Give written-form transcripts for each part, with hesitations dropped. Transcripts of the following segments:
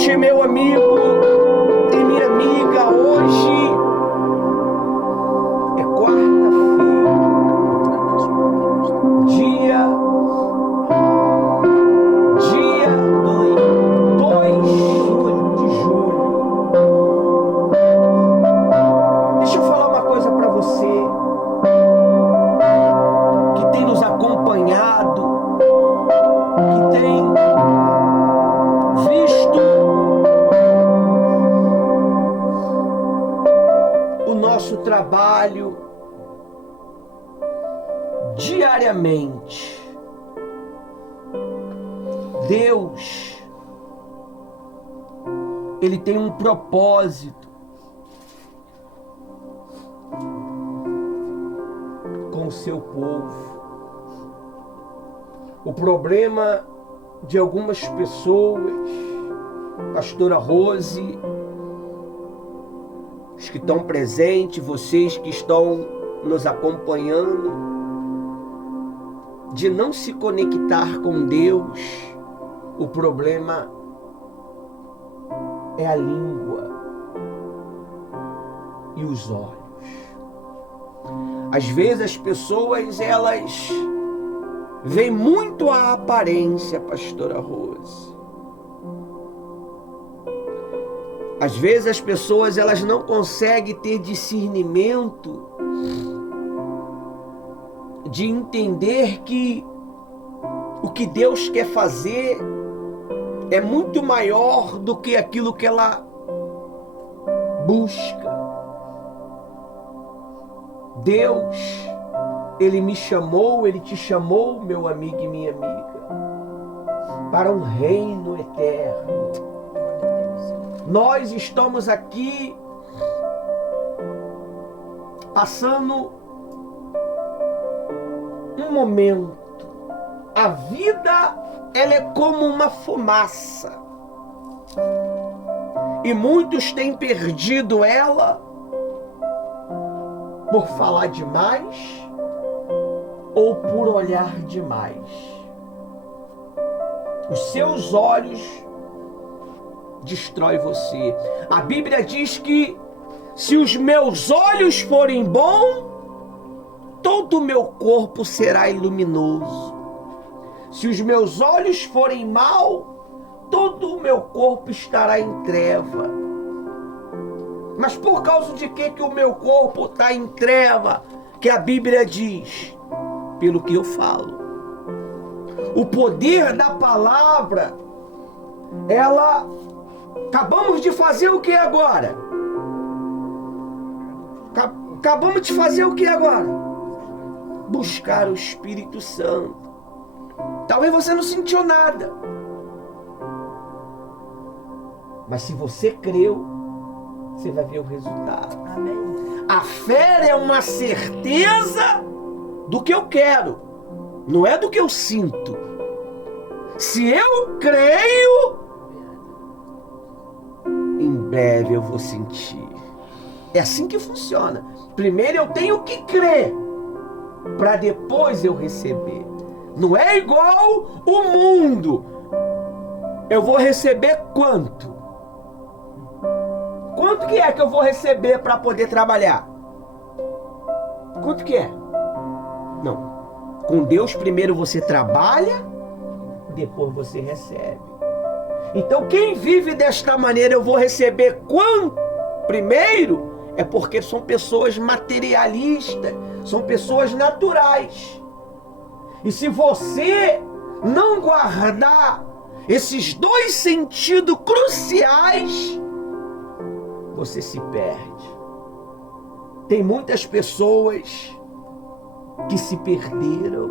noite, meu amigo e minha amiga. Hoje é quarta-feira, dia 2 de julho. Deixa eu falar uma coisa para você que tem nos acompanhado, que tem visto o nosso trabalho diariamente. Deus, Ele tem um propósito com o seu povo. O problema de algumas pessoas, pastora Rose, os que estão presentes, vocês que estão nos acompanhando, de não se conectar com Deus, o problema é a língua e os olhos. Às vezes as pessoas, elas veem muito a aparência, pastora Rose. Às vezes as pessoas, elas não conseguem ter discernimento de entender que o que Deus quer fazer é muito maior do que aquilo que ela busca. Deus, Ele me chamou, Ele te chamou, meu amigo e minha amiga, para um reino eterno. Nós estamos aqui passando um momento. A vida, ela é como uma fumaça. E muitos têm perdido ela por falar demais ou por olhar demais. Os seus olhos destrói você. A Bíblia diz que se os meus olhos forem bons, todo o meu corpo será luminoso. Se os meus olhos forem mal, todo o meu corpo estará em treva. Mas por causa de que o meu corpo está em treva? Que a Bíblia diz, pelo que eu falo. O poder da palavra, ela... Acabamos de fazer o que agora? Acabamos de fazer o que agora? Buscar o Espírito Santo. Talvez você não sentiu nada. Mas se você creu, você vai ver o resultado. Amém. A fé é uma certeza do que eu quero, não é do que eu sinto. Se eu creio, em breve eu vou sentir. É assim que funciona. Primeiro eu tenho que crer, para depois eu receber. Não é igual o mundo. Eu vou receber quanto? Quanto que é que eu vou receber para poder trabalhar? Quanto que é? Não. Com Deus primeiro você trabalha, depois você recebe. Então quem vive desta maneira, eu vou receber quanto? Primeiro, é porque são pessoas materialistas, são pessoas naturais. E se você não guardar esses dois sentidos cruciais, você se perde. Tem muitas pessoas que se perderam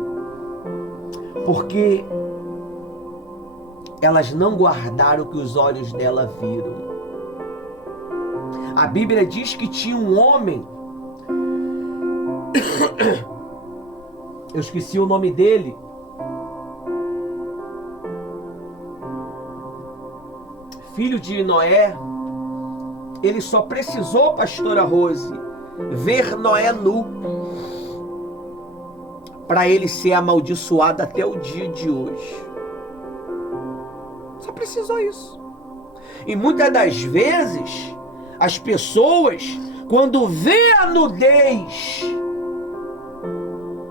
porque elas não guardaram o que os olhos dela viram. A Bíblia diz que tinha um homem, eu esqueci o nome dele, filho de Noé. Ele só precisou, pastora Rose, ver Noé nu para ele ser amaldiçoado até o dia de hoje. Só precisou isso. E muitas das vezes, as pessoas, quando vê a nudez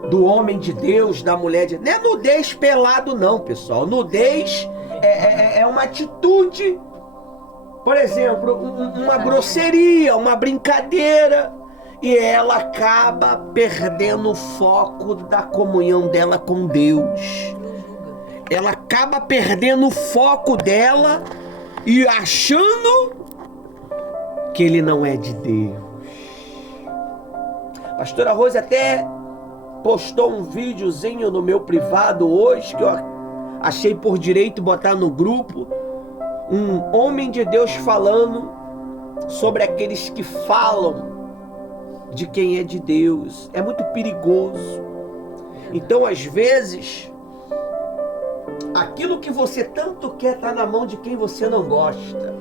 do homem de Deus, da mulher de Deus, não é nudez pelado não, pessoal. Nudez é uma atitude, por exemplo, uma grosseria, uma brincadeira, e ela acaba perdendo o foco da comunhão dela com Deus. Ela acaba perdendo o foco dela e achando que ele não é de Deus. A pastora Rose até postou um videozinho no meu privado hoje, que eu achei por direito botar no grupo, um homem de Deus falando sobre aqueles que falam de quem é de Deus. É muito perigoso. Então, às vezes, aquilo que você tanto quer está na mão de quem você não gosta.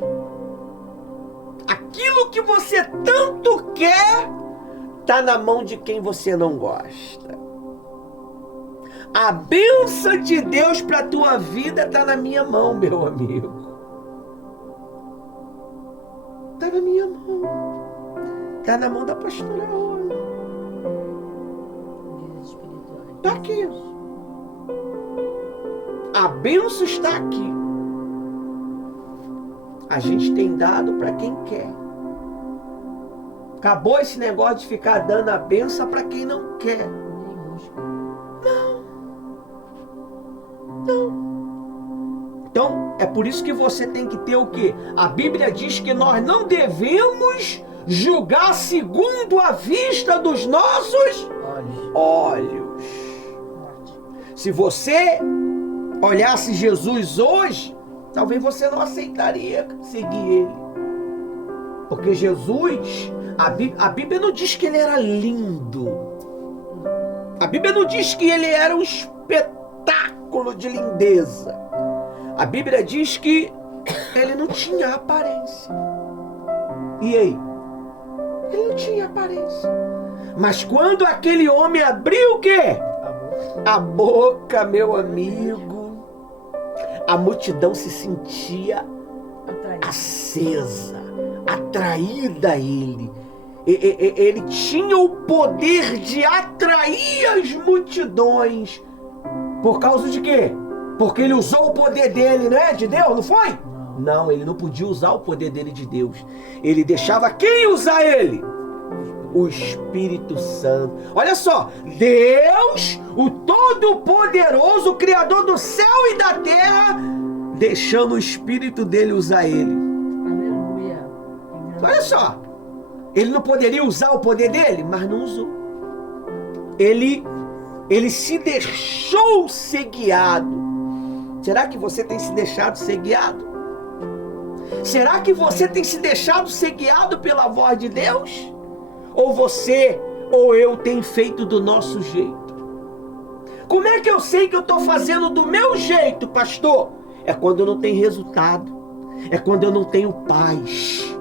Aquilo que você tanto quer está na mão de quem você não gosta. A bênção de Deus para a tua vida está na minha mão, meu amigo. Está na minha mão. Está na mão da pastora Rosa. Está aqui. A bênção está aqui. A gente tem dado para quem quer. Acabou esse negócio de ficar dando a bênção para quem não quer. Não. Então, é por isso que você tem que ter o quê? A Bíblia diz que nós não devemos julgar segundo a vista dos nossos olhos. Se você olhasse Jesus hoje, talvez você não aceitaria seguir ele. Porque Jesus, a Bíblia não diz que ele era lindo. A Bíblia não diz que ele era um espetáculo de lindeza. A Bíblia diz que ele não tinha aparência. E aí? Ele não tinha aparência. Mas quando aquele homem abriu o quê? A boca, meu amigo, a multidão se sentia acesa, atraída a ele. Ele tinha o poder de atrair as multidões. Por causa de quê? Porque ele usou o poder dele, né? De Deus, não foi? Não, ele não podia usar o poder dele de Deus. Ele deixava quem usar ele? O Espírito Santo. Olha só, Deus, o Todo-Poderoso, o Criador do céu e da terra, deixando o Espírito dele usar ele. Aleluia. Olha só, ele não poderia usar o poder dele, mas não usou. Ele se deixou ser guiado. Será que você tem se deixado ser guiado? Será que você tem se deixado ser guiado pela voz de Deus? Ou você ou eu tem feito do nosso jeito? Como é que eu sei que eu estou fazendo do meu jeito, pastor? É quando não tem resultado. É quando eu não tenho paz.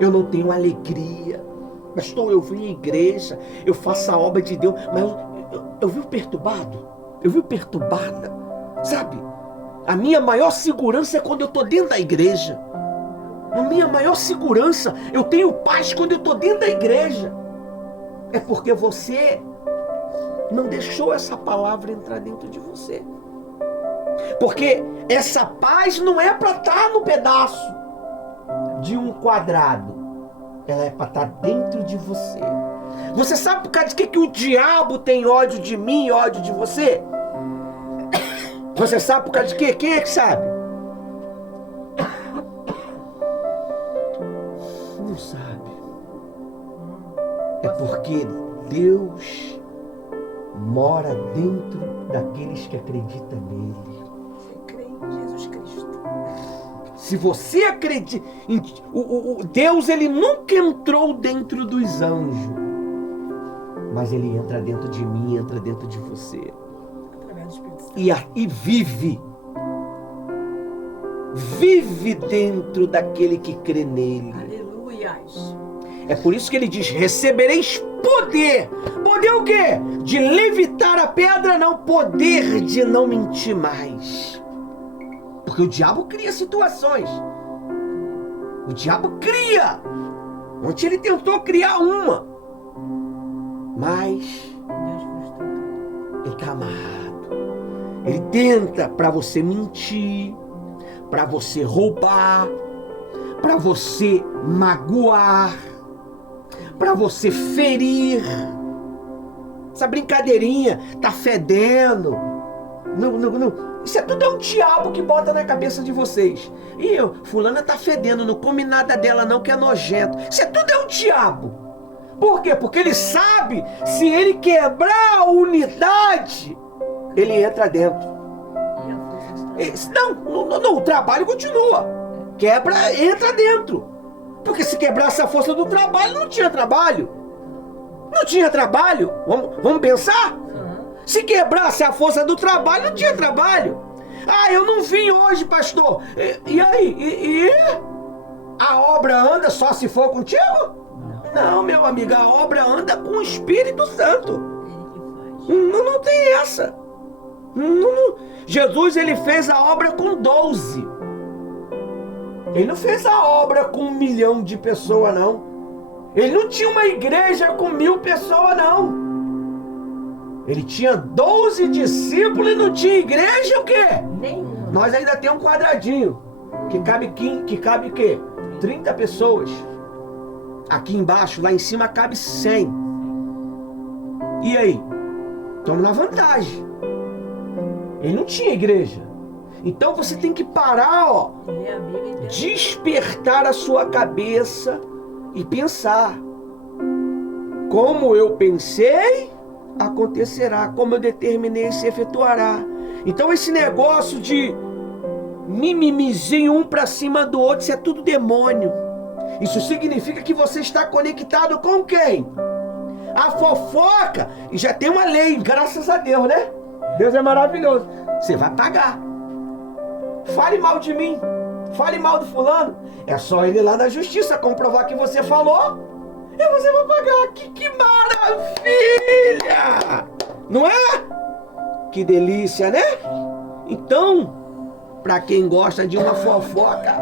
Eu não tenho alegria. Pastor, eu vim à igreja, eu faço a obra de Deus, mas eu vivo perturbado. Eu vivo perturbada. Sabe? A minha maior segurança é quando eu estou dentro da igreja. A minha maior segurança, eu tenho paz quando eu estou dentro da igreja. É porque você não deixou essa palavra entrar dentro de você. Porque essa paz não é para estar no pedaço de um quadrado. Ela é para estar dentro de você. Você sabe por causa de que o diabo tem ódio de mim e ódio de você? Você sabe por causa de quê? Quem é que sabe? Não sabe. É porque Deus mora dentro daqueles que acreditam nele. Você crê em Jesus Cristo. Se você acredita... O Deus, ele nunca entrou dentro dos anjos. Mas ele entra dentro de mim, entra dentro de você. E vive dentro daquele que crê nele. Aleluias. É por isso que ele diz: recebereis poder. Poder o quê? De levitar a pedra, não. Poder de não mentir mais. Porque o diabo cria situações. O diabo cria. Ontem ele tentou criar uma. Mas Deus frustrou tudo. ele está amarrado. Ele tenta para você mentir, para você roubar, para você magoar, para você ferir. Essa brincadeirinha tá fedendo. Não. Isso é tudo um diabo que bota na cabeça de vocês. E fulana tá fedendo, não come nada dela não, que é nojento. Isso é tudo um diabo. Por quê? Porque ele sabe, se ele quebrar a unidade, ele entra dentro. E a força está Não, o trabalho continua. Quebra, entra dentro. Porque se quebrasse a força do trabalho, não tinha trabalho. Não tinha trabalho. Vamos pensar? Se quebrasse a força do trabalho, não tinha trabalho. Ah, eu não vim hoje, pastor. E aí? E a obra anda só se for contigo? Não, meu amigo, a obra anda com o Espírito Santo. Ele que faz. Não tem essa. Não. Jesus, ele fez a obra com 12. Ele não fez a obra com 1 milhão de pessoas, não. Ele não tinha uma igreja com 1000 pessoas, não. Ele tinha 12 discípulos e não tinha igreja o quê? Nenhuma. Nós ainda temos um quadradinho que cabe o quê? 30 pessoas. Aqui embaixo, lá em cima cabe 100. E aí? Estamos na vantagem. Ele não tinha igreja. Então você tem que parar, Ler a Bíblia e despertar a sua cabeça e pensar. Como eu pensei, acontecerá. Como eu determinei, se efetuará. Então esse negócio de mimimizinho um pra cima do outro, isso é tudo demônio. Isso significa que você está conectado com quem? A fofoca. E já tem uma lei, graças a Deus, né? Deus é maravilhoso. Você vai pagar. Fale mal de mim. Fale mal do fulano. É só ele lá na justiça comprovar que você falou. E você vai pagar. Que maravilha! Não é? Que delícia, né? Então, pra quem gosta de uma fofoca,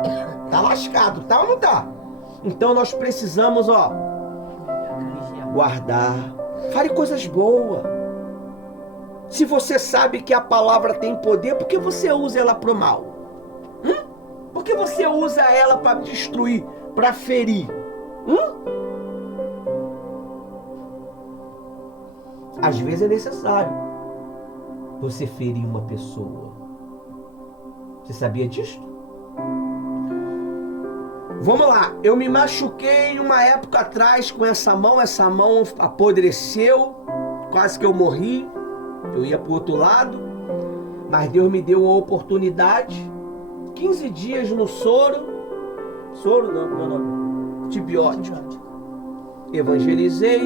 tá lascado, tá ou não tá? Então nós precisamos, guardar. Fale coisas boas. Se você sabe que a palavra tem poder, por que você usa ela pro mal? Por que você usa ela para destruir, para ferir? Às vezes é necessário você ferir uma pessoa. Você sabia disso? Vamos lá, eu me machuquei uma época atrás com essa mão apodreceu, quase que eu morri, eu ia pro outro lado, mas Deus me deu uma oportunidade, 15 dias no soro não, meu nome, antibiótico, evangelizei,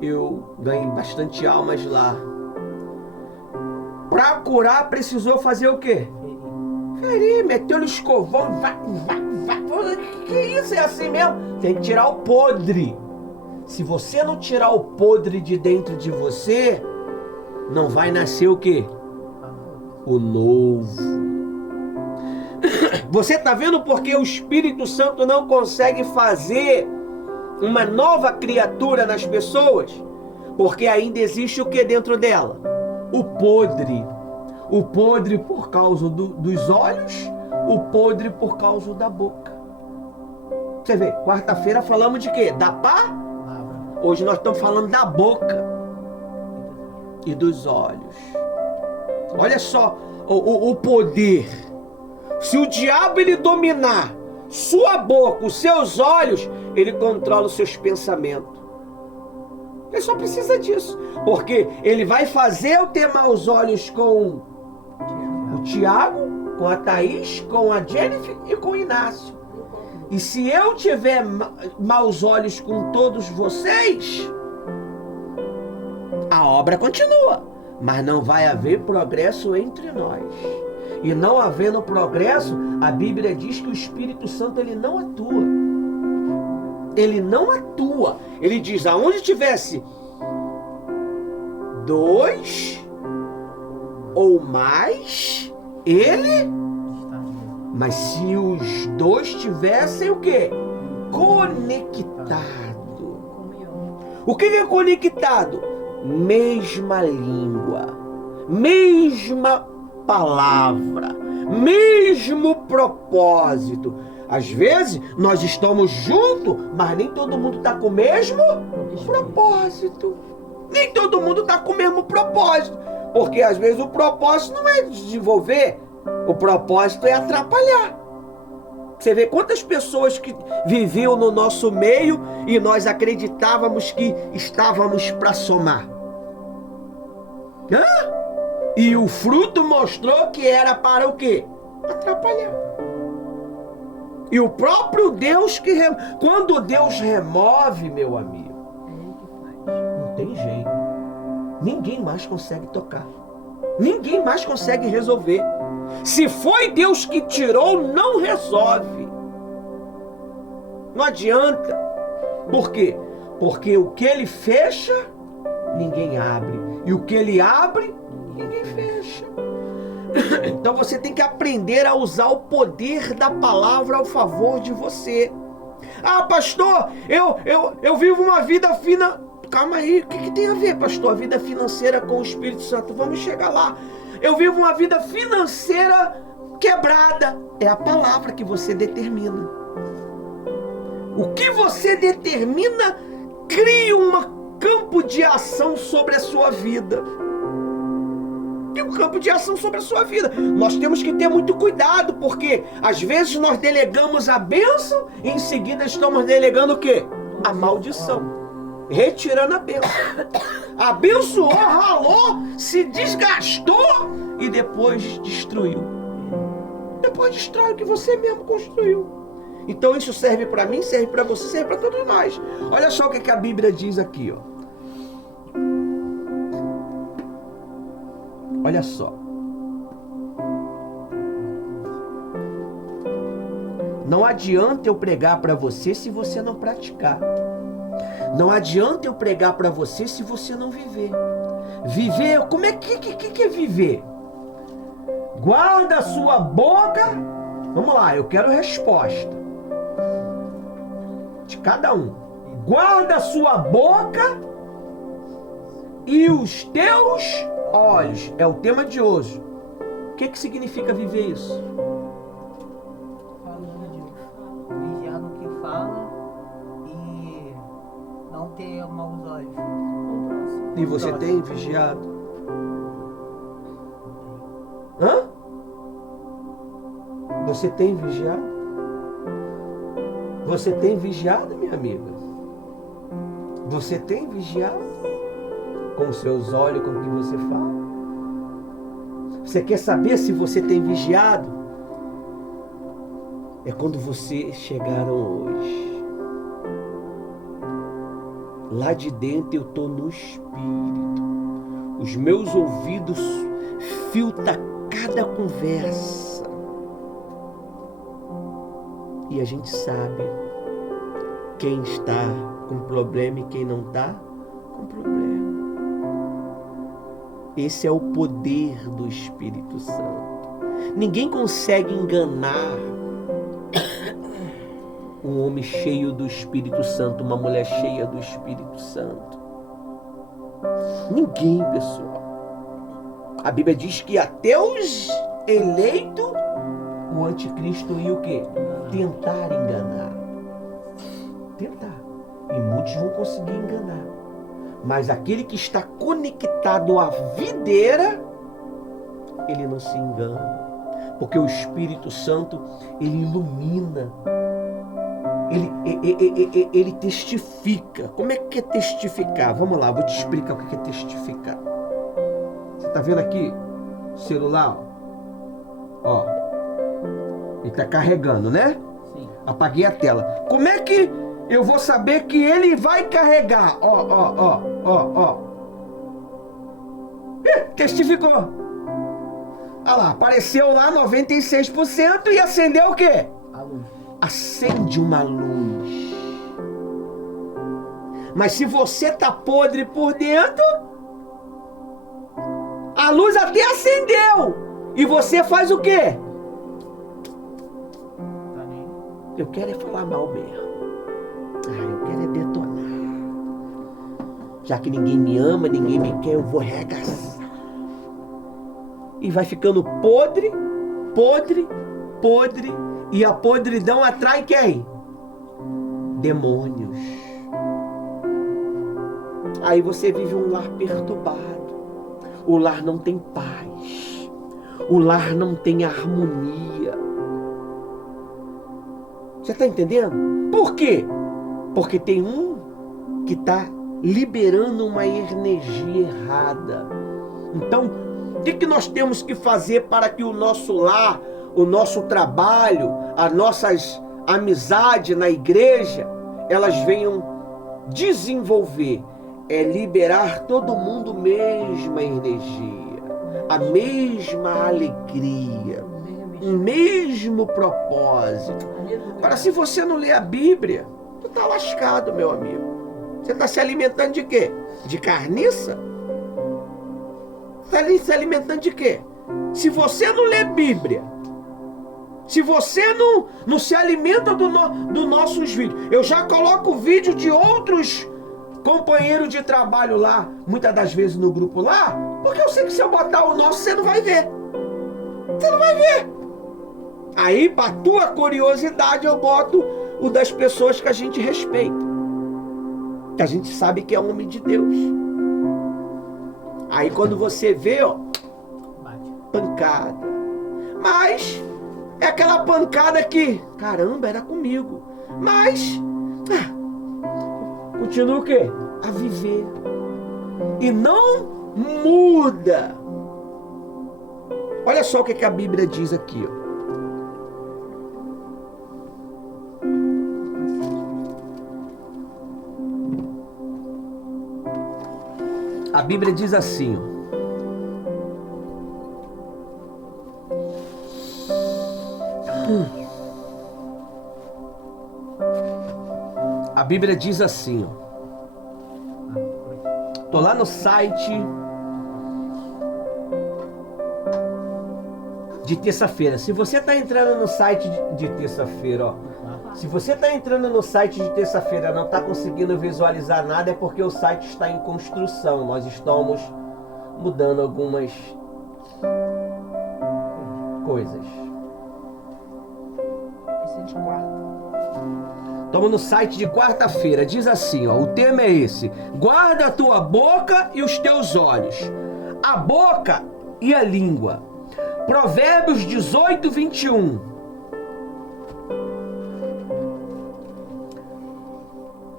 eu ganhei bastante almas lá. Pra curar precisou fazer o quê? Ferir, meteu-lhe escovão, vai. Que isso, é assim mesmo? Tem que tirar o podre. Se você não tirar o podre de dentro de você, não vai nascer o quê? O novo. Você tá vendo porque o Espírito Santo não consegue fazer uma nova criatura nas pessoas? Porque ainda existe o que dentro dela? O podre. O podre por causa dos olhos, o podre por causa da boca. Você vê, quarta-feira falamos de quê? Da palavra. Hoje nós estamos falando da boca e dos olhos. Olha só o poder. Se o diabo ele dominar sua boca, os seus olhos, ele controla os seus pensamentos. Ele só precisa disso. Porque ele vai fazer eu ter maus olhos com o Tiago, com a Thaís, com a Jennifer e com o Inácio. E se eu tiver maus olhos com todos vocês, a obra continua. Mas não vai haver progresso entre nós. E não havendo progresso, a Bíblia diz que o Espírito Santo ele não atua. Ele não atua. Ele diz, aonde tivesse 2 ou mais, ele... Mas se os dois tivessem o quê? Conectado. Comunhão. O que é conectado? Mesma língua, mesma palavra, mesmo propósito. Às vezes nós estamos juntos, mas nem todo mundo está com o mesmo propósito. Nem todo mundo está com o mesmo propósito. Porque às vezes o propósito não é desenvolver, o propósito é atrapalhar. Você vê quantas pessoas que viviam no nosso meio e nós acreditávamos que estávamos para somar. E o fruto mostrou que era para o quê? Atrapalhar. E o próprio Deus que... Quando Deus remove, meu amigo, É ele que faz. não tem jeito. Ninguém mais consegue tocar. Ninguém mais consegue resolver. Se foi Deus que tirou, não resolve. Não adianta. Por quê? Porque o que ele fecha, ninguém abre. E o que ele abre, ninguém fecha. Então você tem que aprender a usar o poder da palavra ao favor de você. Ah, pastor, eu vivo uma vida fina. Calma aí, o que tem a ver, pastor? A vida financeira com o Espírito Santo. Vamos chegar lá. Eu vivo uma vida financeira quebrada. É a palavra que você determina. O que você determina cria um campo de ação sobre a sua vida. Cria um campo de ação sobre a sua vida. Nós temos que ter muito cuidado, porque às vezes nós delegamos a bênção e em seguida estamos delegando o quê? A maldição. Retirando a bênção. Abençoou, ralou, se desgastou e depois destruiu. Depois destrói o que você mesmo construiu. Então isso serve para mim, serve para você, serve para todos nós. Olha só o que a Bíblia diz aqui, ó. Olha só. Não adianta eu pregar para você se você não praticar. Não adianta eu pregar para você se você não viver. Viver, como é que é viver? Guarda a sua boca. Vamos lá, eu quero resposta de cada um. Guarda a sua boca e os teus olhos. É o tema de hoje. O que significa viver isso? Vigiar no que fala e não ter maus olhos. E você tem vigiado? Hã? Você tem vigiado? Você tem vigiado, minha amiga? Você tem vigiado? Com os seus olhos, com o que você fala? Você quer saber se você tem vigiado? É quando vocês chegaram hoje. Lá de dentro eu estou no Espírito. Os meus ouvidos filtram cada conversa. E a gente sabe quem está com problema e quem não está com problema. Esse é o poder do Espírito Santo. Ninguém consegue enganar um homem cheio do Espírito Santo, uma mulher cheia do Espírito Santo. Ninguém, pessoal. A Bíblia diz que até os eleitos, o anticristo ia o quê? Tentar enganar. Tentar. E muitos vão conseguir enganar. Mas aquele que está conectado à videira, ele não se engana. Porque o Espírito Santo, ele ilumina. Ele testifica. Como é que é testificar? Vamos lá, vou te explicar o que é testificar. Você está vendo aqui o celular? Ó. Ele está carregando, né? Sim. Apaguei a tela. Como é que eu vou saber que ele vai carregar? Ó. Testificou. Olha lá, apareceu lá 96% e acendeu o quê? A luz. Acende uma luz. Mas se você tá podre por dentro, A luz até acendeu. E você faz o quê? Tá nem. Eu quero é falar mal mesmo. Eu quero é detonar. Já que ninguém me ama, ninguém me quer, eu vou arregaçar. E vai ficando podre, podre, podre. E a podridão atrai quem? Demônios. Aí você vive um lar perturbado. O lar não tem paz. O lar não tem harmonia. Você está entendendo? Por quê? Porque tem um que está liberando uma energia errada. Então, o que nós temos que fazer para que o nosso lar, o nosso trabalho, as nossas amizades na igreja, elas venham desenvolver? É liberar todo mundo a mesma energia, a mesma alegria, o mesmo propósito. Agora, se você não lê a Bíblia, tu tá lascado, meu amigo. Você está se alimentando de quê? De carniça? Está se alimentando de quê? Se você não lê Bíblia, se você não se alimenta dos nossos vídeos, eu já coloco vídeo de outros companheiros de trabalho lá, muitas das vezes no grupo lá, porque eu sei que se eu botar o nosso, você não vai ver. Você não vai ver. Aí, para tua curiosidade, eu boto o das pessoas que a gente respeita, que a gente sabe que é homem de Deus. Aí quando você vê, ó, pancada. Mas é aquela pancada que, caramba, era comigo. Mas continua o quê? A viver. E não muda. Olha só o que a Bíblia diz aqui, ó. A Bíblia diz assim, ó. A Bíblia diz assim, ó. Tô lá no site de terça-feira. Se você tá entrando no site de terça-feira, ó. Se você tá entrando no site de terça-feira e não tá conseguindo visualizar nada, é porque o site está em construção. Nós estamos mudando algumas coisas. Esse é de quarta. Estamos no site de quarta-feira. Diz assim, ó. O tema é esse: guarda a tua boca e os teus olhos. A boca e a língua. Provérbios 18, 21.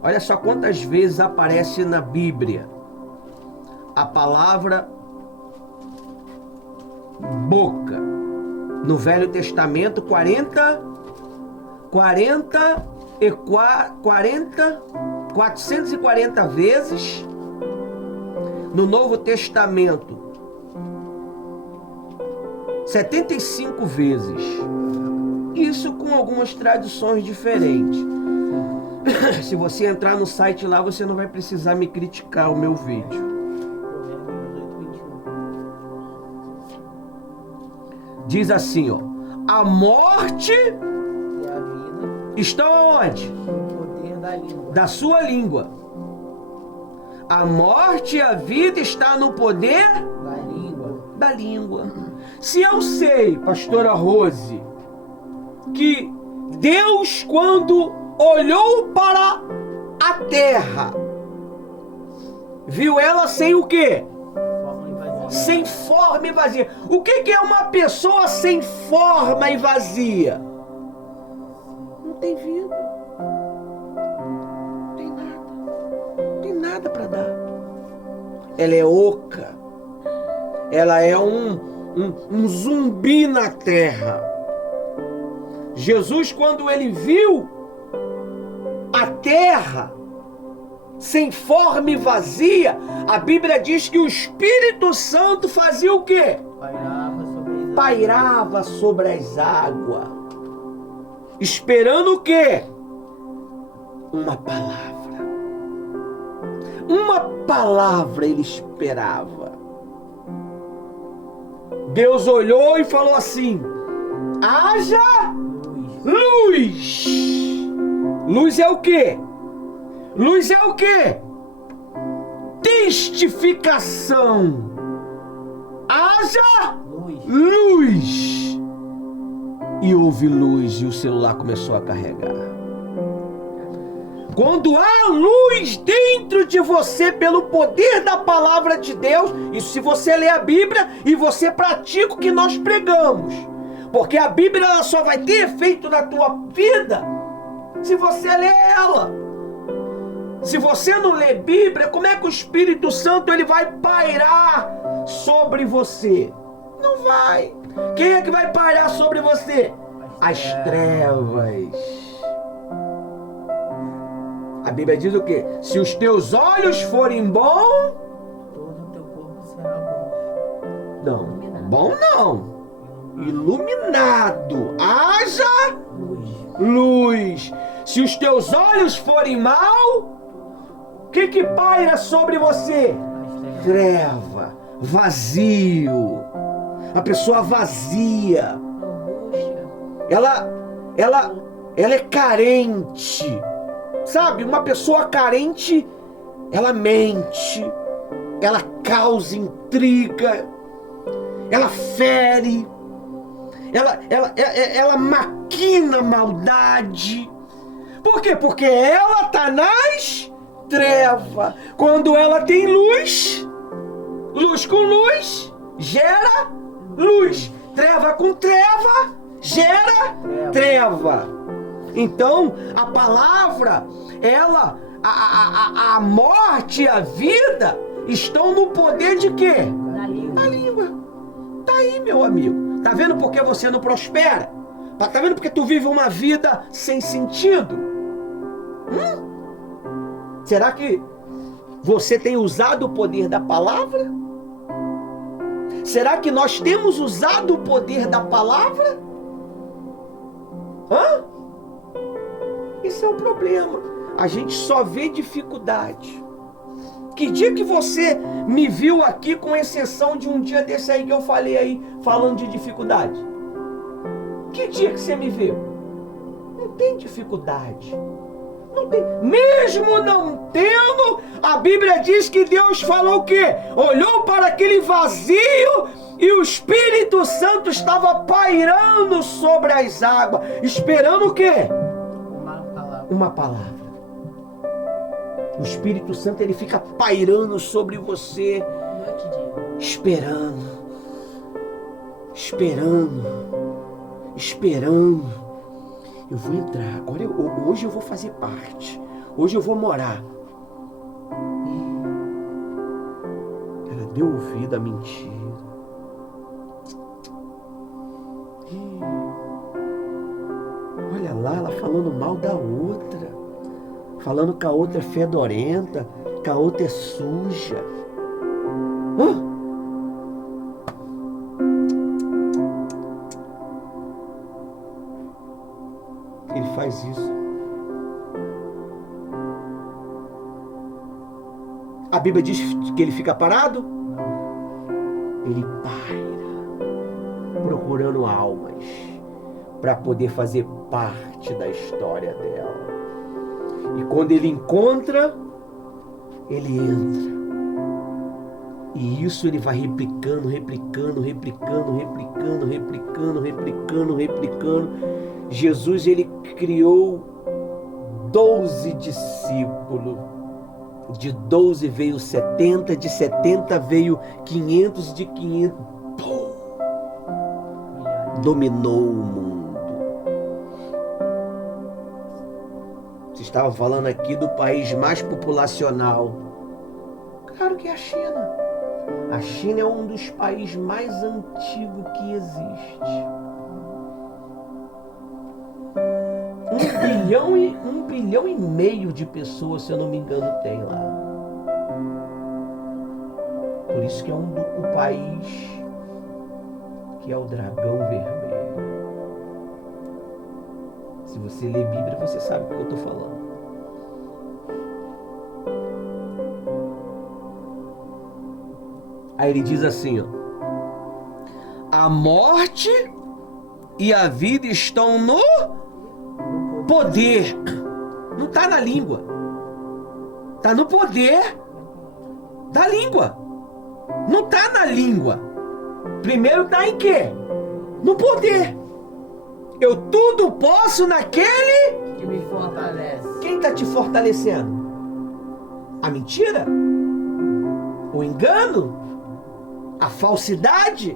Olha só quantas vezes aparece na Bíblia a palavra boca. No Velho Testamento, 440 vezes. No Novo Testamento, 75 vezes. Isso com algumas traduções diferentes. Se você entrar no site lá, você não vai precisar me criticar o meu vídeo. Diz assim, ó. A morte E a vida estão onde? no poder da língua. Da sua língua. A morte e a vida está no poder Da língua. da língua. Se eu sei, pastora Rose, que Deus, quando olhou para a terra, viu ela sem o quê? Forma e vazia. Sem forma e vazia. O que é uma pessoa sem forma e vazia? Não tem vida. Não tem nada. Não tem nada para dar. Ela é oca. Ela é um zumbi na terra. Jesus, quando ele viu a terra sem forma e vazia, a Bíblia diz que o Espírito Santo fazia o quê? Pairava sobre as águas. Esperando o quê? Uma palavra. Uma palavra ele esperava. Deus olhou e falou assim: haja luz. Luz é o quê? Luz é o quê? Testificação. Haja luz. E houve luz e o celular começou a carregar. Quando há luz dentro de você pelo poder da palavra de Deus, isso se você lê a Bíblia e você pratica o que nós pregamos. Porque a Bíblia ela só vai ter efeito na tua vida se você ler ela. Se você não lê Bíblia, como é que o Espírito Santo ele vai pairar sobre você? Não vai. Quem é que vai pairar sobre você? As trevas. A Bíblia diz o quê? Se os teus olhos forem bons, todo o teu corpo será bom. não, Iluminado. bom não. Iluminado. Haja Luz. luz. Se os teus olhos forem mal, o que paira sobre você? As trevas. Treva, vazio. A pessoa vazia. Angústia. Ela é carente. Sabe, uma pessoa carente, ela mente, ela causa intriga, ela fere, ela maquina maldade. Por quê? Porque ela está nas trevas. Quando ela tem luz, luz com luz gera luz. Treva com treva gera treva. Então, a palavra, ela, a morte e a vida estão no poder de quê? Da língua. A língua. Tá aí, meu amigo. Tá vendo por que você não prospera? Tá vendo porque tu vive uma vida sem sentido? Será que você tem usado o poder da palavra? Será que nós temos usado o poder da palavra? Esse é o problema. A gente só vê dificuldade. Que dia que você me viu aqui, com exceção de um dia desse aí que eu falei aí, falando de dificuldade? Que dia que você me viu? Não tem dificuldade. Não tem. Mesmo não tendo, a Bíblia diz que Deus falou o quê? Olhou para aquele vazio e o Espírito Santo estava pairando sobre as águas, esperando o quê? Uma palavra. O Espírito Santo ele fica pairando sobre você, Noite e dia. esperando. Eu vou entrar. Agora hoje eu vou fazer parte. Hoje eu vou morar. Ela deu ouvido à mentira. Olha lá, ela falando mal da outra. Falando que a outra é fedorenta, que a outra é suja. Ele faz isso. A Bíblia diz que ele fica parado? Ele paira, procurando almas para poder fazer parte da história dela. E quando ele encontra, ele entra. E isso ele vai replicando. Jesus, ele criou 12 discípulos. De 12 veio 70, de 70 veio 500, de 500... dominou o mundo. Você estava falando aqui do país mais populacional. Claro que é a China. A China é um dos países mais antigos que existe. 1 bilhão e meio de pessoas, se eu não me engano, tem lá. Por isso que é o país que é o dragão vermelho. Se você lê Bíblia, você sabe o que eu estou falando. Aí ele diz assim, ó: A morte e a vida estão no poder. Não está na língua. Está no poder da língua. Não está na língua. Primeiro está em quê? No poder. Eu tudo posso naquele Que me fortalece. Quem está te fortalecendo? A mentira? O engano? A falsidade?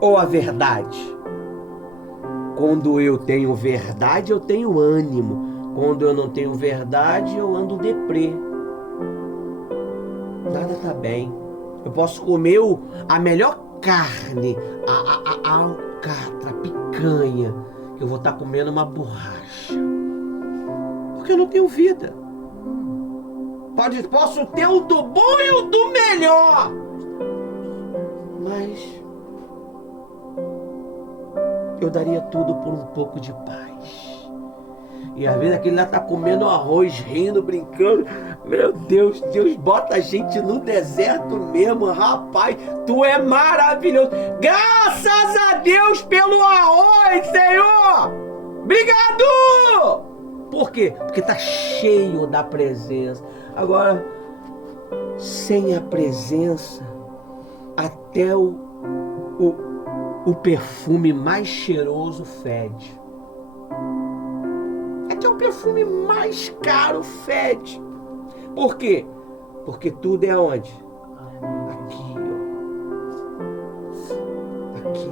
Ou a verdade? Quando eu tenho verdade, eu tenho ânimo. Quando eu não tenho verdade, eu ando deprê. Nada tá bem. Eu posso comer a melhor carne, a alcatra, a picanha, que eu vou estar comendo uma borracha. Porque eu não tenho vida. Posso ter o do bom e o do melhor. Mas eu daria tudo por um pouco de paz. E às vezes aquele lá tá comendo arroz, rindo, brincando. Meu Deus, Deus bota a gente no deserto mesmo, rapaz. Tu é maravilhoso. Graças a Deus pelo arroz, Senhor. Obrigado. Por quê? Porque tá cheio da presença. Agora, sem a presença, até o perfume mais cheiroso fede. Até o perfume mais caro fede. Por quê? Porque tudo é onde? Aqui, ó. Aqui,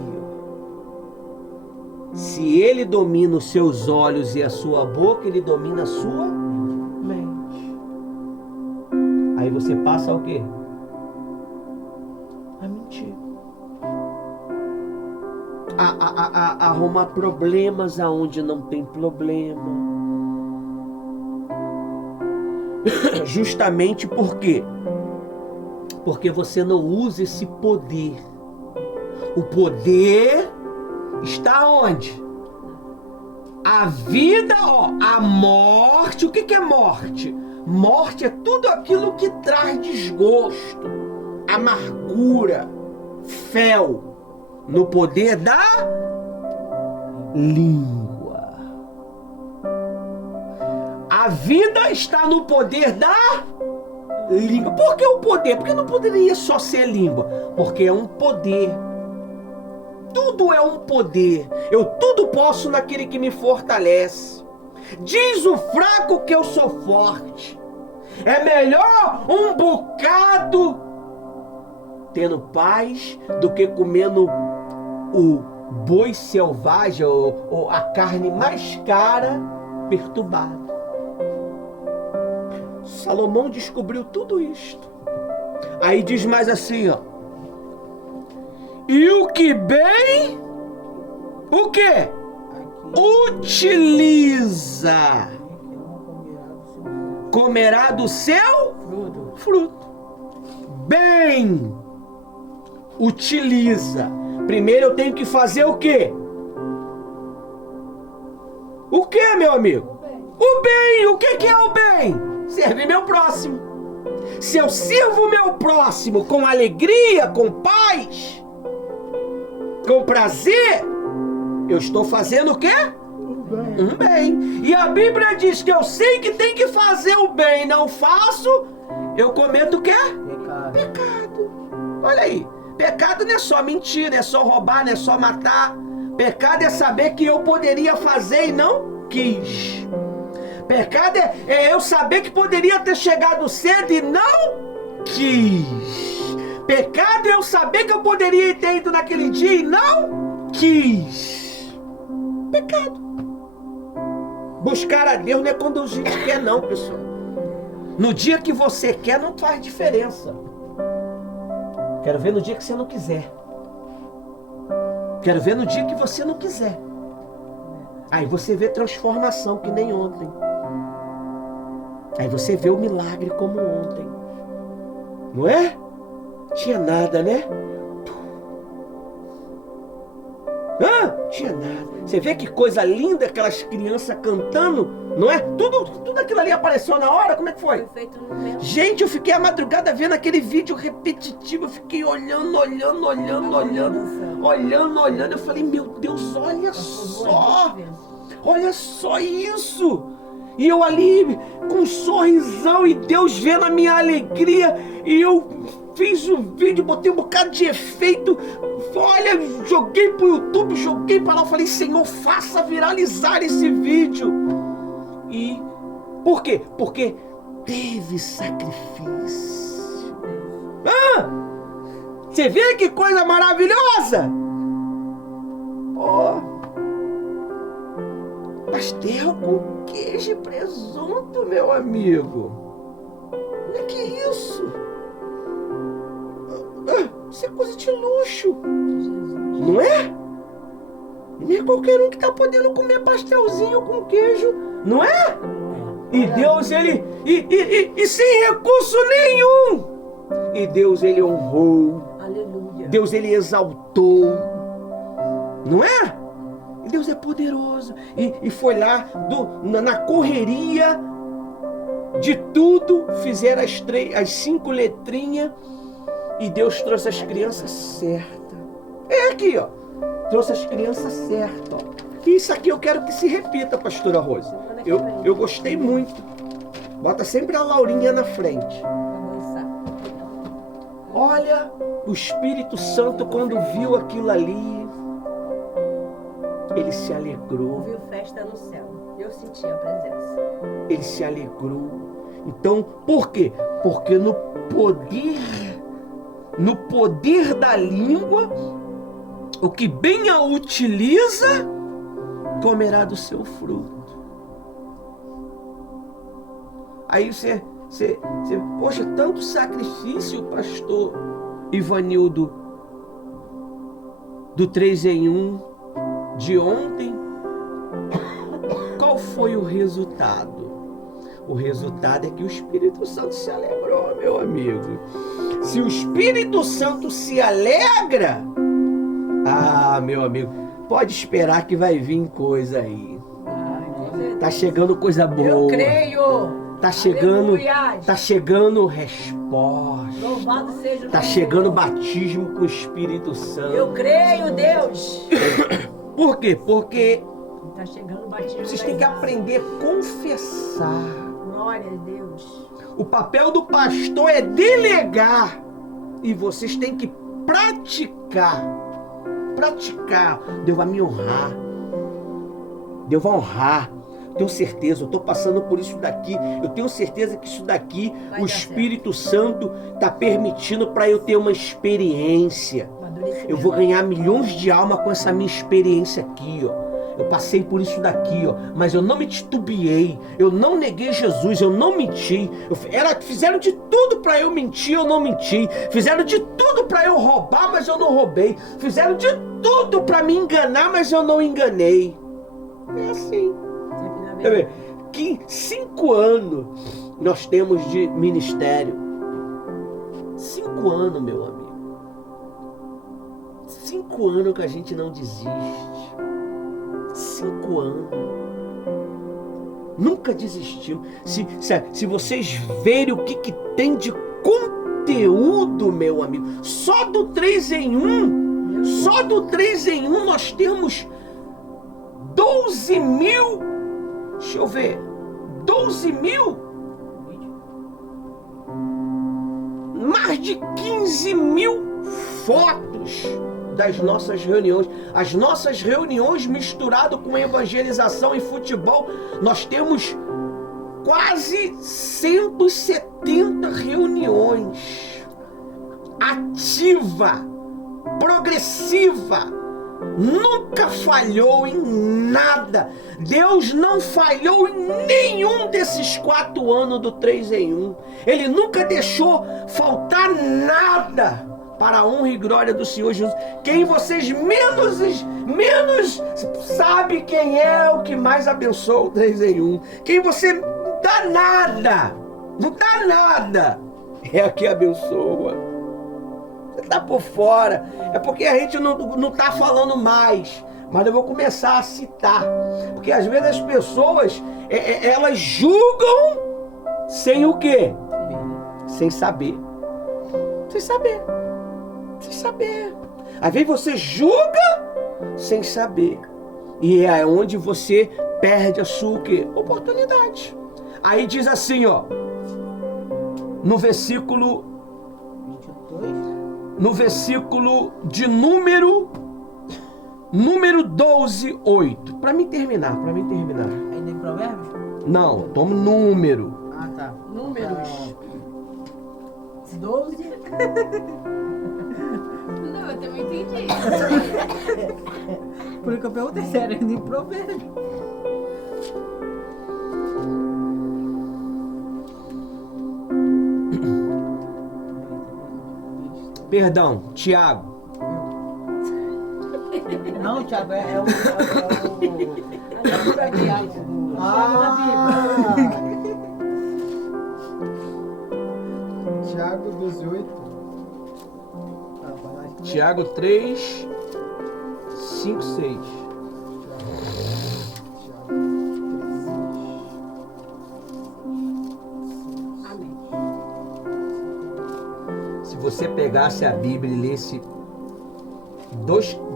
ó. Se ele domina os seus olhos e a sua boca, ele domina a sua mente. Aí você passa o quê? A mentir. A arrumar problemas aonde não tem problema. Justamente por quê? Porque você não usa esse poder. O poder está onde? A vida, ó, a morte. O que é morte? Morte é tudo aquilo que traz desgosto, amargura, fel, no poder da língua. A vida está no poder da língua. Por que o poder? Porque não poderia só ser língua. Porque é um poder. Tudo é um poder. Eu tudo posso naquele que me fortalece. Diz o fraco que eu sou forte. É melhor um bocado tendo paz do que comendo o boi selvagem ou a carne mais cara perturbada. Salomão descobriu tudo isto. Aí diz mais assim, ó. E o que bem, o que? Utiliza, comerá do seu fruto. Bem, utiliza. Primeiro eu tenho que fazer o quê? O que, meu amigo? O bem. O que é o bem? Servir meu próximo. Se eu sirvo meu próximo com alegria, com paz, com prazer, eu estou fazendo o quê? Um bem. E a Bíblia diz que eu sei que tem que fazer o bem, não faço, eu cometo o quê? Pecado. Olha aí. Pecado não é só mentir, não é só roubar, não é só matar. Pecado é saber que eu poderia fazer e não quis. Pecado é eu saber que poderia ter chegado cedo e não quis. Pecado é eu saber que eu poderia ter ido naquele dia e não quis. Pecado. Buscar a Deus não é quando a gente quer não, pessoal. No dia que você quer não faz diferença. Quero ver no dia que você não quiser. Quero ver no dia que você não quiser. Aí você vê transformação que nem ontem. Aí você vê o milagre como ontem. Não é? Tinha nada, né? Tinha nada. Você vê que coisa linda, aquelas crianças cantando, não é? Tudo aquilo ali apareceu na hora, como é que foi? Foi feito no mesmo. Gente, eu fiquei a madrugada vendo aquele vídeo repetitivo, eu fiquei olhando. Eu falei, meu Deus, olha só isso. E eu ali com um sorrisão e Deus vendo a minha alegria. E eu fiz um vídeo, botei um bocado de efeito. Olha, joguei pro YouTube, joguei pra lá. Eu falei, Senhor, faça viralizar esse vídeo. E por quê? Porque teve sacrifício. Você vê que coisa maravilhosa? Pastel com queijo e presunto, meu amigo. Olha que isso? Isso é coisa de luxo. Não é? Não é qualquer um que tá podendo comer pastelzinho com queijo, não é? E Deus, ele... E sem recurso nenhum. E Deus, ele honrou. Aleluia. Deus, ele exaltou. Não é? E Deus é poderoso. E foi lá, na correria de tudo, fizeram as 5 letrinhas. E Deus trouxe as crianças certas. É aqui, ó. Trouxe as crianças certas, ó. E isso aqui eu quero que se repita, pastora Rose. Eu gostei muito. Bota sempre a Laurinha na frente. Olha, o Espírito Santo, quando viu aquilo ali, ele se alegrou. Ouviu festa no céu. Eu senti a presença. Ele se alegrou. Então, por quê? Porque no poder da língua, o que bem a utiliza, comerá do seu fruto. Aí você, poxa, tanto sacrifício, pastor Ivanildo, do 3 em 1, de ontem. Qual foi o resultado? O resultado é que o Espírito Santo se alegrou, meu amigo. Se o Espírito Santo se alegra, meu amigo, pode esperar que vai vir coisa aí. Tá chegando coisa boa. Eu creio. Tá chegando, Aleluia. tá chegando resposta. Louvado seja o Tá nome chegando do batismo com o Espírito Santo. Senhor. Eu creio, Deus. Por quê? Porque Tá chegando o batismo. vocês têm que aprender a confessar. Glória a Deus. O papel do pastor é delegar. E vocês têm que praticar. Praticar. Deus vai me honrar. Deus vai honrar. Tenho certeza, eu estou passando por isso daqui. Eu tenho certeza que isso daqui, Vai o dar Espírito Santo está permitindo para eu ter uma experiência. Eu vou ganhar milhões de almas com essa minha experiência aqui, ó. Eu passei por isso daqui, ó. Mas eu não me titubeei. Eu não neguei Jesus, eu não menti. Fizeram de tudo para eu mentir, eu não menti. Fizeram de tudo para eu roubar, mas eu não roubei. Fizeram de tudo para me enganar, mas eu não enganei. É assim. Quer ver? Que 5 anos nós temos de ministério. 5 anos, meu amigo. 5 anos que a gente não desiste. 5 anos. Nunca desistimos. Se vocês verem o que tem de conteúdo, meu amigo, só do 3 em 1, nós temos 12 mil. Deixa eu ver. 12 mil? Mais de 15 mil fotos das nossas reuniões. As nossas reuniões misturado com evangelização e futebol, nós temos quase 170 reuniões. Ativa, progressiva. Nunca falhou em nada. Deus não falhou em nenhum desses 4 anos do 3 em 1. Ele nunca deixou faltar nada para a honra e glória do Senhor Jesus. Quem vocês menos sabe quem é o que mais abençoa o 3 em 1. Quem você não dá nada, é a que abençoa. Tá por fora, é porque a gente não tá falando mais, mas eu vou começar a citar. Porque às vezes as pessoas, elas julgam sem o quê? Sem saber. Sem saber. Sem saber. Às vezes você julga sem saber. E é onde você perde a sua o quê? Oportunidade. Aí diz assim, ó. No versículo 22. No versículo de número 12, 8. Para mim terminar. Ainda em Provérbios? Não, toma número. Ah, tá. Números. 12. Não, eu também entendi. Por isso que eu perguntei se era ainda em Provérbios. Perdão, Tiago. Não, Thiago, é o Tiago. Tiago 12:8. Tiago 3, 5, 6. Amém. Se você pegasse a Bíblia e lesse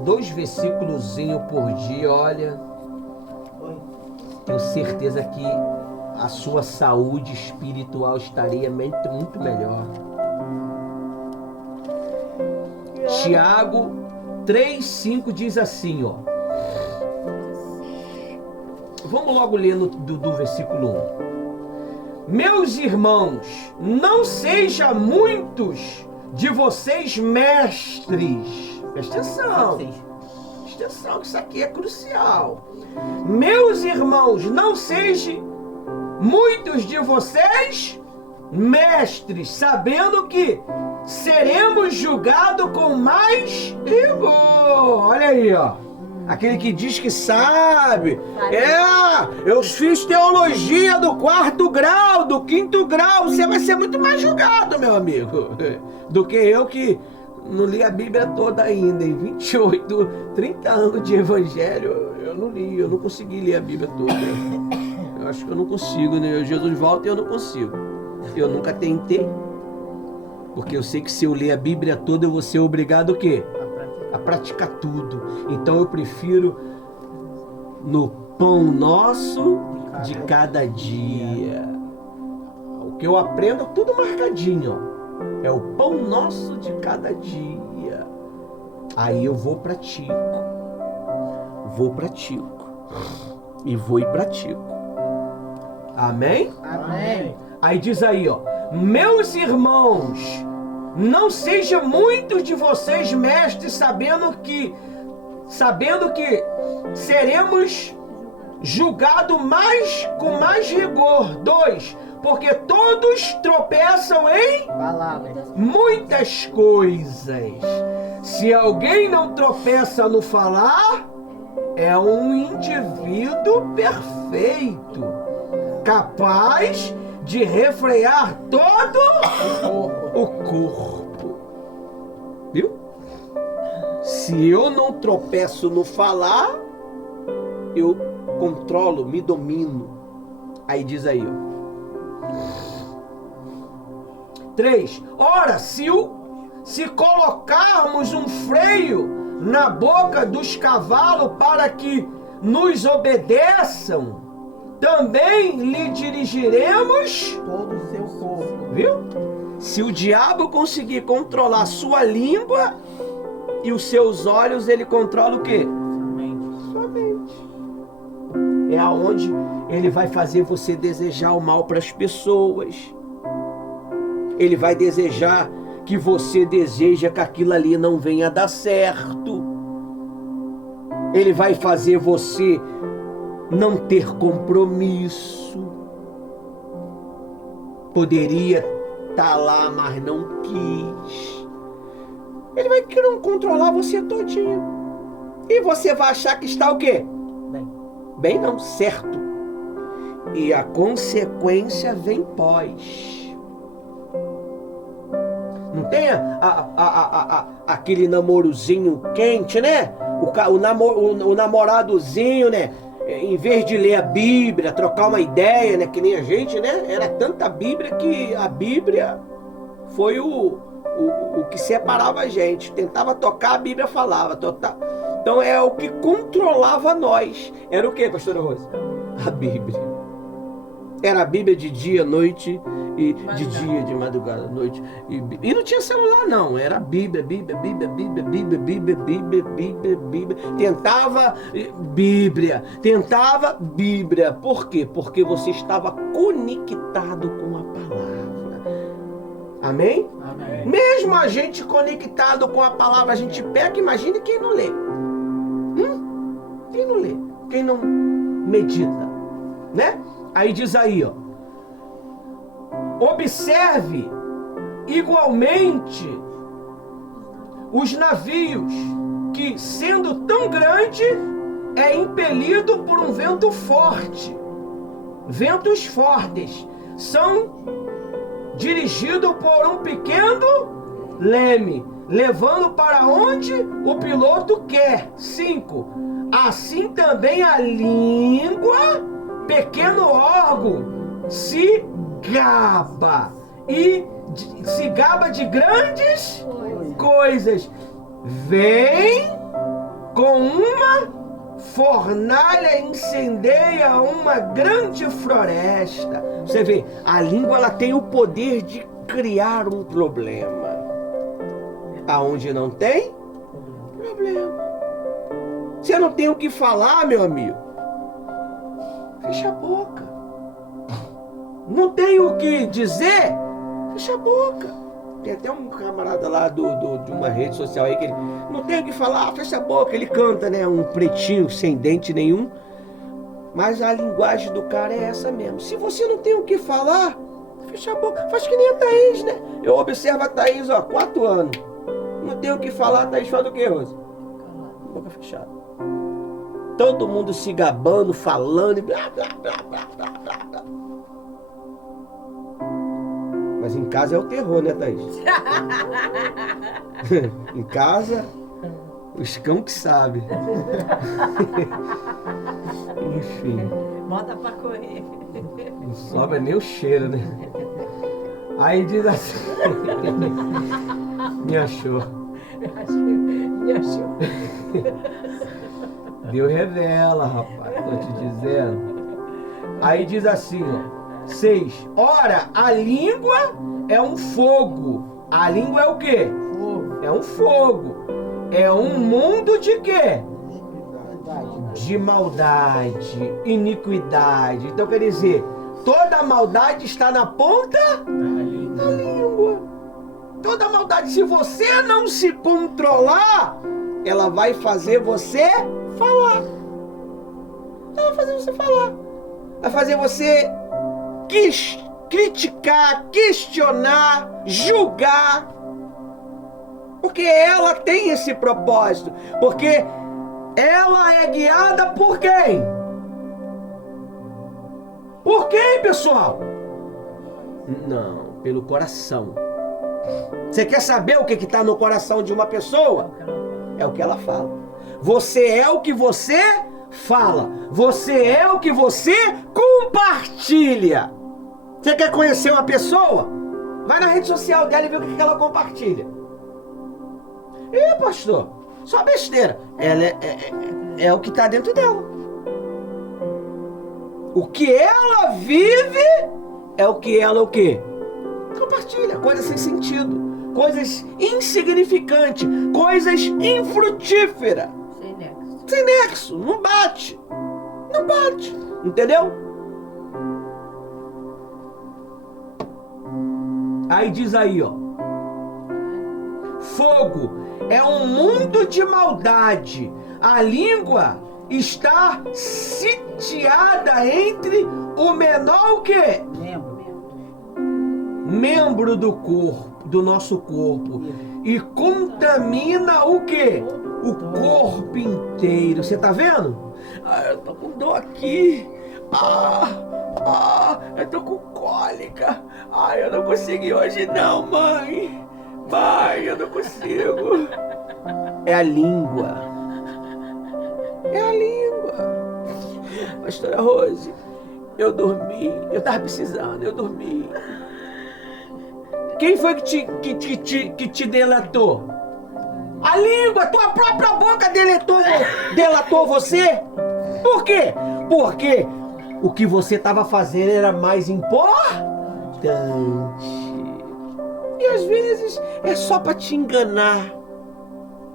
dois versículozinhos por dia, olha, tenho certeza que a sua saúde espiritual estaria muito melhor. Tiago 3,5 diz assim, ó. Vamos logo ler do versículo 1. Meus irmãos, não seja muitos de vocês mestres. Presta atenção. Presta atenção, que isso aqui é crucial. Meus irmãos, não sejam muitos de vocês mestres, sabendo que seremos julgados com mais rigor. Olha aí, ó. Aquele que diz que sabe. Eu fiz teologia do 4º grau, do 5º grau. Você vai ser muito mais julgado, meu amigo, do que eu que não li a Bíblia toda ainda. Em 28, 30 anos de evangelho, eu não li, eu não consegui ler a Bíblia toda. Eu acho que eu não consigo, né? Jesus volta e eu não consigo. Eu nunca tentei. Porque eu sei que se eu ler a Bíblia toda, eu vou ser obrigado o quê? A praticar tudo. Então eu prefiro no pão nosso de cada dia. O que eu aprendo, tudo marcadinho, ó. É o pão nosso de cada dia. Aí eu vou pratico. E vou e pratico. Amém? Amém. Aí diz aí, ó. Meus irmãos, não sejam muitos de vocês mestres, sabendo que seremos julgados com mais rigor. 2. Porque todos tropeçam em Palavras. muitas coisas. Se alguém não tropeça no falar, é um indivíduo perfeito, capaz de refrear todo o corpo. Viu? Se eu não tropeço no falar, eu controlo, me domino. Aí diz aí, ó. 3. Ora, se colocarmos um freio na boca dos cavalos para que nos obedeçam, também lhe dirigiremos Todo o seu corpo. Viu? Se o diabo conseguir controlar sua língua e os seus olhos, ele controla o quê? Sua mente. É aonde ele vai fazer você desejar o mal para as pessoas. Ele vai desejar que você deseja que aquilo ali não venha a dar certo. Ele vai fazer você não ter compromisso. Poderia estar lá, mas não quis. Ele vai querer controlar você todinho. E você vai achar que está o quê? Bem não, certo. E a consequência vem pós. Não tem aquele namorozinho quente, né? o namoradozinho, né? Em vez de ler a Bíblia, trocar uma ideia, né? Que nem a gente, né? Era tanta Bíblia que a Bíblia foi o que separava a gente. Tentava tocar, a Bíblia falava. Então é o que controlava nós. Era o que, pastora Rosa? A Bíblia. Era a Bíblia de dia, noite, e de dia, de madrugada, noite. E não tinha celular, não. Era a Bíblia. Tentava Bíblia. Por quê? Porque você estava conectado com a palavra. Amém? Amém. Mesmo a gente conectado com a palavra, a gente peca. Imagine quem não lê. Quem não lê? Quem não medita? Né? Aí diz aí, ó. Observe igualmente os navios que, sendo tão grande, é impelido por um vento forte. Ventos fortes são dirigidos por um pequeno leme, levando para onde o piloto quer. 5. Assim também a língua, pequeno órgão, se gaba de grandes coisas. Vem com uma fornalha, incendeia uma grande floresta. Você vê, a língua ela tem o poder de criar um problema. Aonde não tem problema. Você não tem o que falar, meu amigo. Fecha a boca. Não tem o que dizer? Fecha a boca. Tem até um camarada lá de uma rede social aí que ele não tem o que falar, fecha a boca. Ele canta, né? Um pretinho sem dente nenhum. Mas a linguagem do cara é essa mesmo. Se você não tem o que falar, fecha a boca. Faz que nem a Thaís, né? Eu observo a Thaís, ó, 4 anos. Não tem o que falar, a Thaís faz o quê, Rosa? Boca fechada. Todo mundo se gabando, falando e blá, blá, blá, blá, blá, blá, blá. Mas em casa é o terror, né, Thaís? Em casa, os cão que sabem. Enfim. Bota pra correr. Não sobra nem o cheiro, né? Aí diz assim. Me achou. Me achou. Deus revela, rapaz, tô te dizendo. Aí diz assim, ó, 6. Ora, a língua é um fogo. A língua é o quê? Fogo. É um fogo. É um mundo de quê? De maldade, iniquidade. Então quer dizer, toda maldade está na ponta da língua. Toda maldade, se você não se controlar, ela vai fazer você falar. Ela vai fazer você falar. Vai fazer você criticar, questionar, julgar. Porque ela tem esse propósito. Porque ela é guiada por quem? Por quem, pessoal? Não, pelo coração. Você quer saber o que está no coração de uma pessoa? É o que ela fala. Você é o que você fala. Você é o que você compartilha. Você quer conhecer uma pessoa? Vai na rede social dela e vê o que ela compartilha. Ih, pastor, só besteira. Ela é o que está dentro dela. O que ela vive é o que ela o quê? Compartilha. Coisas sem sentido. Coisas insignificantes. Coisas infrutíferas. Sem nexo. Sem nexo. Não bate. Não bate. Entendeu? Aí diz aí, ó. Fogo é um mundo de maldade. A língua está sitiada entre o menor o quê? Membro do corpo, do nosso corpo. E contamina o quê? O corpo inteiro. Você tá vendo? Eu tô com dor aqui. Eu tô com cólica. Eu não consegui hoje não, mãe. Mãe, eu não consigo. É a língua. Pastora Rose, eu dormi, eu tava precisando, eu dormi. Quem foi que te delatou? A língua, tua própria boca delatou você? Por quê? Porque o que você estava fazendo era mais importante. E às vezes é só para te enganar.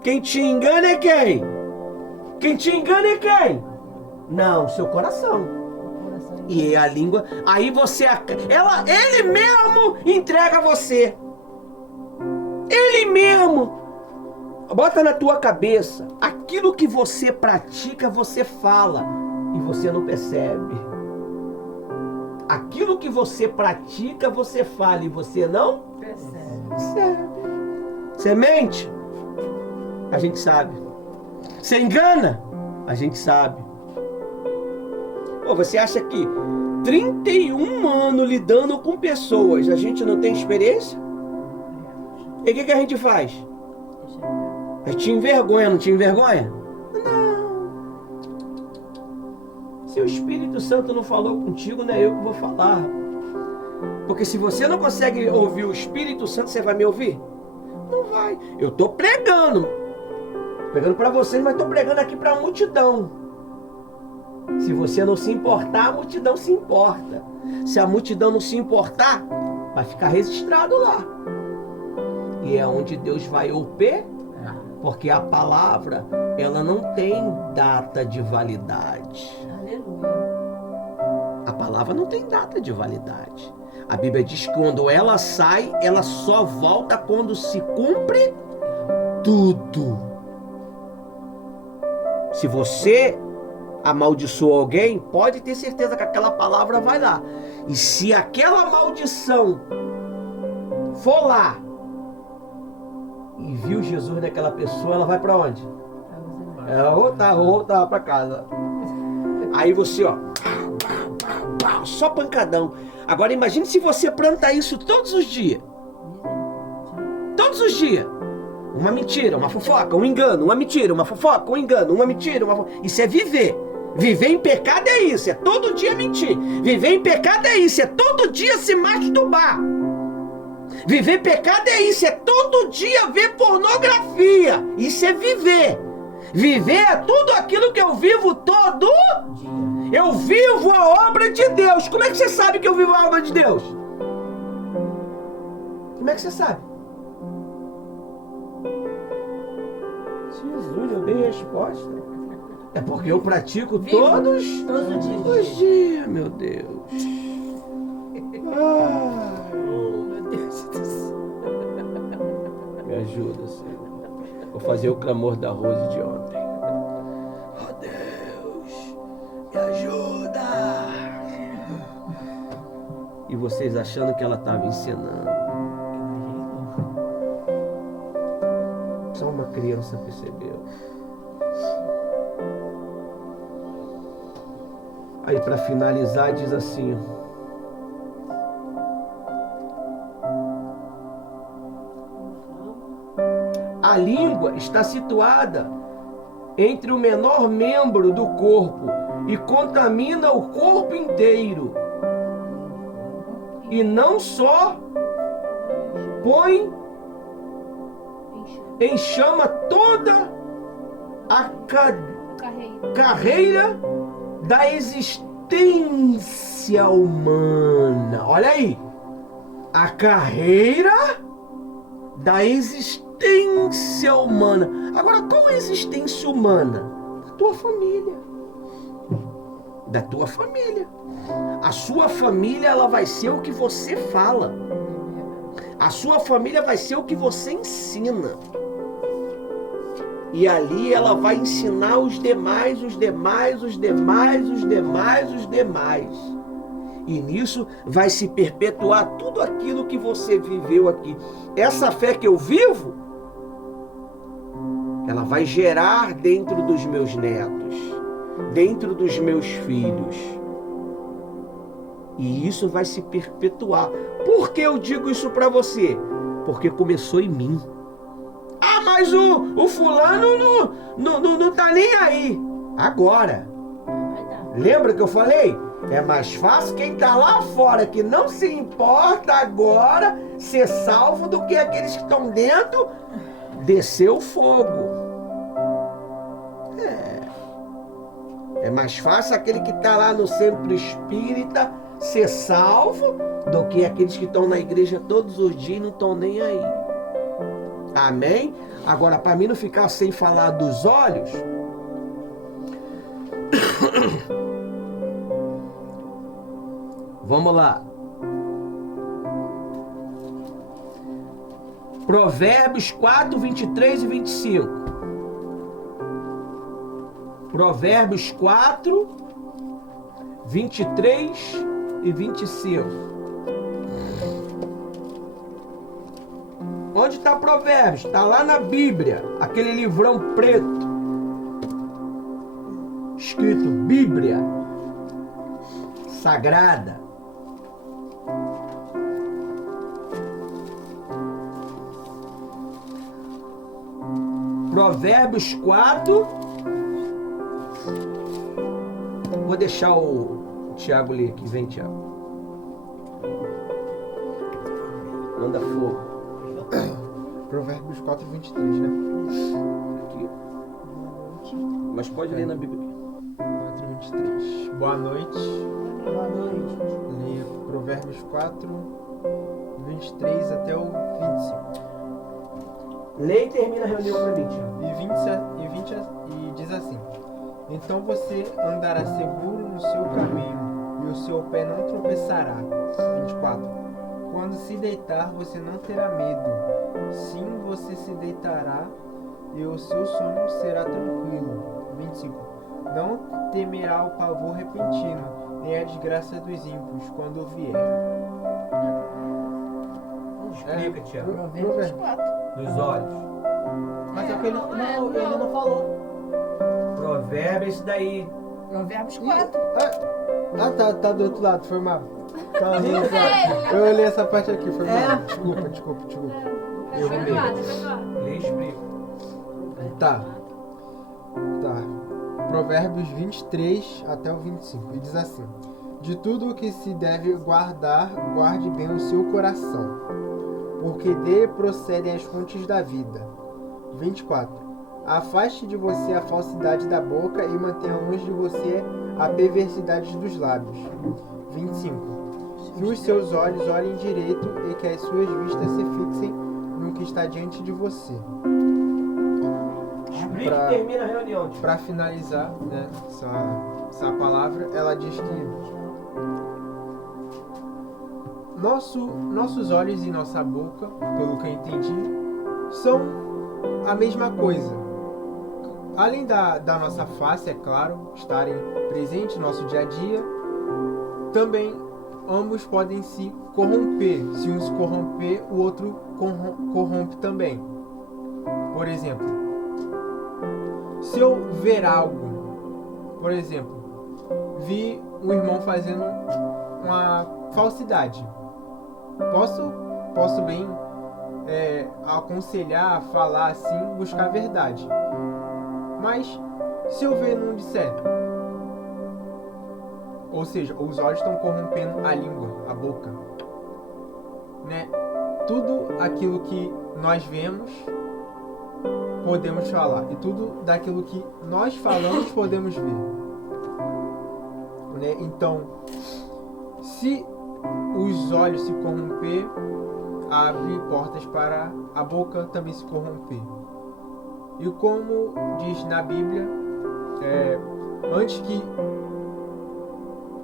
Quem te engana é quem? Quem te engana é quem? Não, seu coração. E a língua, aí você, ele mesmo entrega você. Ele mesmo. Bota na tua cabeça, aquilo que você pratica, você fala e você não percebe. Aquilo que você pratica, você fala e você não percebe. Você mente? A gente sabe. Você engana? A gente sabe. Pô, você acha que 31 anos lidando com pessoas, a gente não tem experiência? E o que a gente faz? A gente te envergonha, não te envergonha? Não. Se o Espírito Santo não falou contigo, não é eu que vou falar. Porque se você não consegue ouvir o Espírito Santo, você vai me ouvir? Não vai. Eu estou pregando para vocês, mas estou pregando aqui para a multidão. Se você não se importar, a multidão se importa. Se a multidão não se importar, vai ficar registrado lá. E é onde Deus vai operar, porque a palavra, ela não tem data de validade. Aleluia. A palavra não tem data de validade. A Bíblia diz que quando ela sai, ela só volta quando se cumpre tudo. Se você amaldiçoou alguém, pode ter certeza que aquela palavra vai lá. E se aquela maldição for lá e viu Jesus naquela pessoa, ela vai para onde? Ela voltar para casa. Aí você, ó, só pancadão. Agora imagine se você plantar isso todos os dias. Todos os dias. Uma mentira, uma fofoca, um engano, uma mentira, uma fofoca, um engano, uma mentira, uma fofoca. Isso é viver. Viver em pecado é isso, é todo dia mentir. Viver em pecado é isso, é todo dia se masturbar. Viver em pecado é isso, é todo dia ver pornografia. Isso é viver. Viver é tudo aquilo que eu vivo todo dia. Eu vivo a obra de Deus. Como é que você sabe que eu vivo a obra de Deus? Como é que você sabe? Jesus, eu dei a resposta. É porque eu pratico todos os dias, meu Deus. Ai, Meu Deus do céu. me ajuda, Senhor. Vou fazer o clamor da Rose de ontem. Oh Deus, me ajuda. E vocês achando que ela estava ensinando. Só uma criança percebeu. Aí para finalizar diz assim: a língua está situada entre o menor membro do corpo e contamina o corpo inteiro. E não só põe em chama toda a carreira da existência humana. Olha aí, a carreira da existência humana. Agora, qual é a existência humana? Da tua família. Da tua família. A sua família, ela vai ser o que você fala. A sua família vai ser o que você ensina. E ali ela vai ensinar os demais, os demais, os demais, os demais, os demais. E nisso vai se perpetuar tudo aquilo que você viveu aqui. Essa fé que eu vivo, ela vai gerar dentro dos meus netos, dentro dos meus filhos. E isso vai se perpetuar. Por que eu digo isso para você? Porque começou em mim. Ah, mas o fulano não tá nem aí. Agora. Lembra que eu falei? É mais fácil quem está lá fora, que não se importa agora, ser salvo do que aqueles que estão dentro, descer o fogo. É mais fácil aquele que está lá no centro espírita ser salvo do que aqueles que estão na igreja todos os dias e não estão nem aí. Amém? Agora, para mim não ficar sem falar dos olhos, vamos lá. Provérbios 4, 23 e 25. Provérbios 4, 23 e 25. Onde está Provérbios? Está lá na Bíblia, aquele livrão preto, escrito Bíblia Sagrada. Provérbios 4. Vou deixar o Tiago ler aqui. Vem, Tiago. Manda fogo. Provérbios 4, 23, né? Aqui. Mas pode ler na Bíblia. 4, 23. Boa noite. Boa noite. Leia Provérbios 4, 23 até o 25. Lê e termina a reunião para mim, Tiago. E diz assim: então você andará seguro no seu caminho, e o seu pé não tropeçará. 24. Quando se deitar, você não terá medo. Sim, você se deitará, e o seu sono será tranquilo. 25. Não temerá o pavor repentino, nem a desgraça dos ímpios, quando vier. Explica, Tiago. Provérbios 4. Dos olhos. Mas é que ele não falou. Provérbio, esse daí. Provérbios 4. Tá do outro lado, foi mal. Tá do outro lado. Eu olhei essa parte aqui, foi mal. Desculpa. Eu Vai olhei. lá, depois vai. Lê e explica. Tá. Provérbios 23 até o 25. E diz assim: de tudo o que se deve guardar, guarde bem o seu coração, porque dele procedem as fontes da vida. 24. Afaste de você a falsidade da boca e mantenha longe de você a perversidade dos lábios. 25. Que os seus olhos olhem direito e que as suas vistas se fixem no que está diante de você. Explica e termina a reunião, Tiago. Para finalizar, né, essa palavra, ela diz que nossos olhos e nossa boca, pelo que eu entendi, são a mesma coisa. Além da nossa face, é claro, estarem presentes no nosso dia a dia, também ambos podem se corromper. Se um se corromper, o outro corrompe também. Por exemplo, se eu ver algo, por exemplo, vi um irmão fazendo uma falsidade, posso bem aconselhar, falar assim, buscar a verdade. Mas se eu ver e não disser, ou seja, os olhos estão corrompendo a língua, a boca, né? Tudo aquilo que nós vemos podemos falar, e tudo daquilo que nós falamos podemos ver, né? Então, se os olhos se corromper, abre portas para a boca também se corromper. E como diz na Bíblia, antes que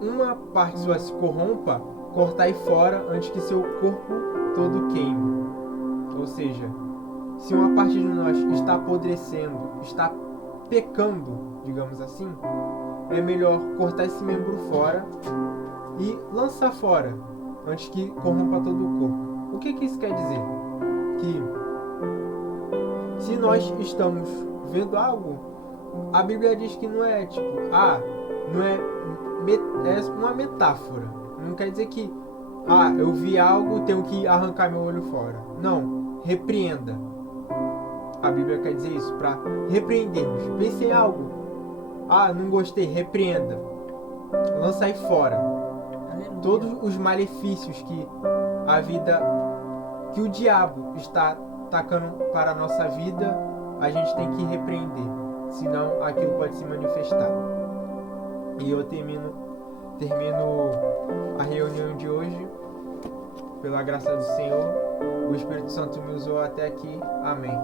uma parte sua se corrompa, cortai fora antes que seu corpo todo queime. Ou seja, se uma parte de nós está apodrecendo, está pecando, digamos assim, é melhor cortar esse membro fora e lançar fora antes que corrompa todo o corpo. O que isso quer dizer? Que se nós estamos vendo algo, a Bíblia diz que não é tipo, não é uma metáfora. Não quer dizer que, eu vi algo, tenho que arrancar meu olho fora. Não, repreenda. A Bíblia quer dizer isso, para repreendermos. Pense em algo, não gostei, repreenda. lançai fora Aleluia. todos os malefícios que a vida, que o diabo está tacando para a nossa vida, a gente tem que repreender, senão aquilo pode se manifestar. E eu termino a reunião de hoje, pela graça do Senhor. O Espírito Santo me usou até aqui. Amém.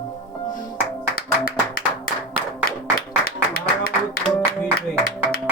Para o outro vídeo aí.